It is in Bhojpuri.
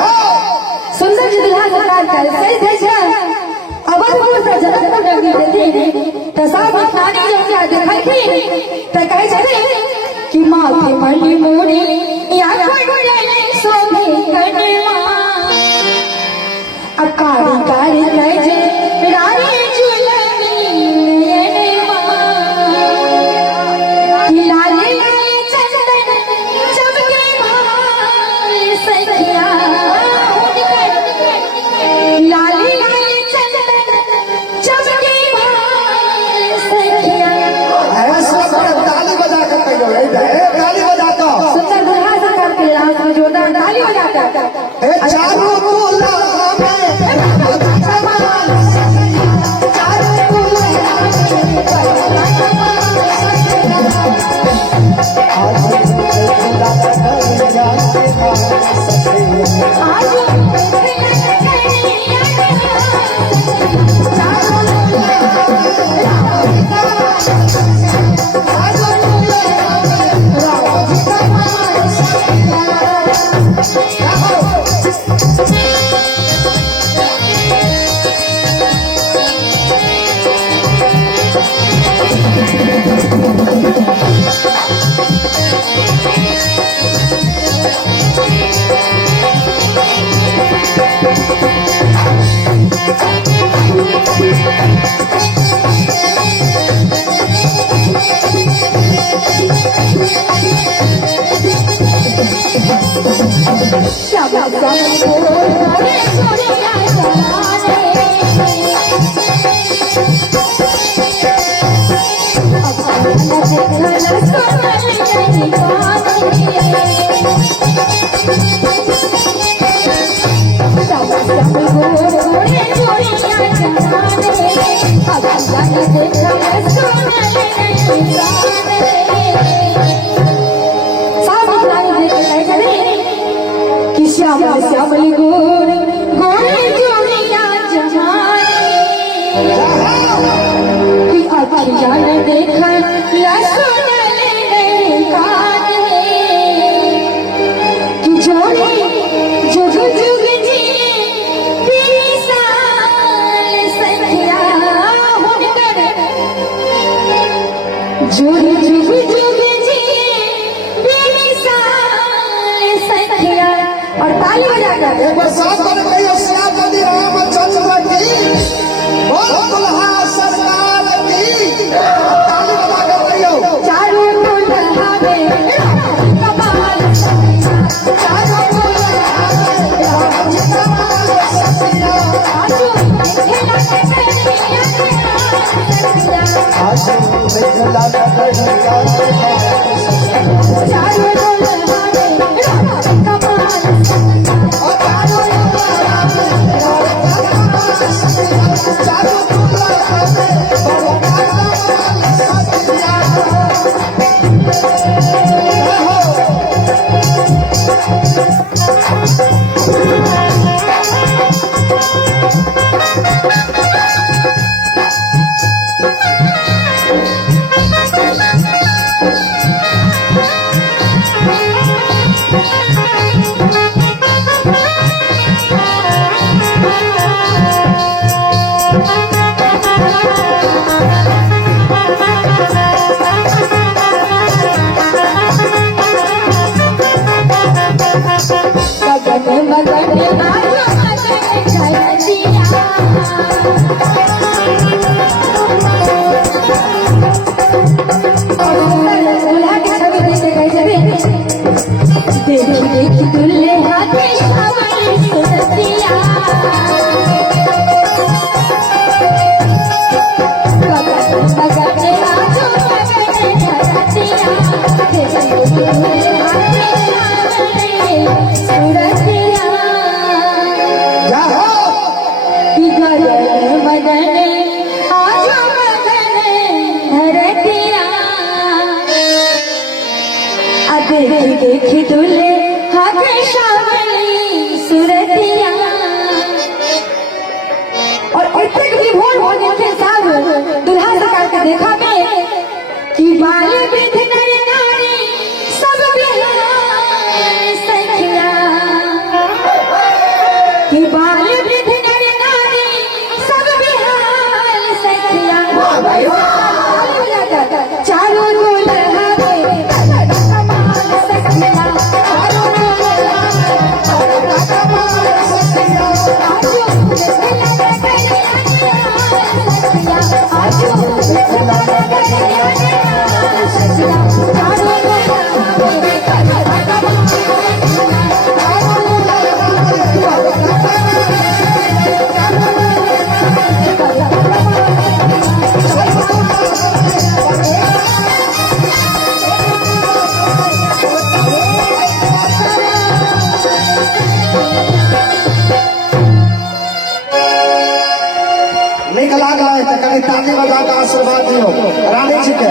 सुंदर जिल्हा सरकार सही देशा अवधपूरचा जनक नवी देते तसा नानी जेव्हा देखायची तर काय झाले की माथे मणी मोरे या कडले सोने कडमा अकाळी काळी कायजे राणी जुलमी नेमा की लाले चंदन चमके भाई सखिया लाली चंदन चमके भाई सखिया ताली बजा कर ताली बजाता सुंदर दुल्हा सरकार के राज में जोरदार ताली बजाता चारों बोला श्यामली गोर गोरे जोड़िया जमाने कि अखियाँ न देखा लसुन ले काने कि जोड़े जुग जुग जी तेरी साल सखिया हुनकर जुग जुग जुग जी तेरी साल सखिया और ताली बजाकर एक बार साथ में कहियो श्यामली रामचंद्र की बोल दुल्हा सरकार की ताली बजाकर कहियो चारों दुल्हा में कमाल चारों दुल्हा में कमाल आजू खेला चारों दुल्हा में कमाल देखी दुल्हे हाथे शावली सुरतिया और इतने भी भोर होने के साथ दुल्हा सरकार के देखा में कि बाले वृद्ध नर नारी सब बिहार सखिया कि बाले वृद्ध नर नारी सब बिहार सखिया चारों दुल्हा निकला गया कभी ताली बजा का आशीर्वाद दियो रानी जी के।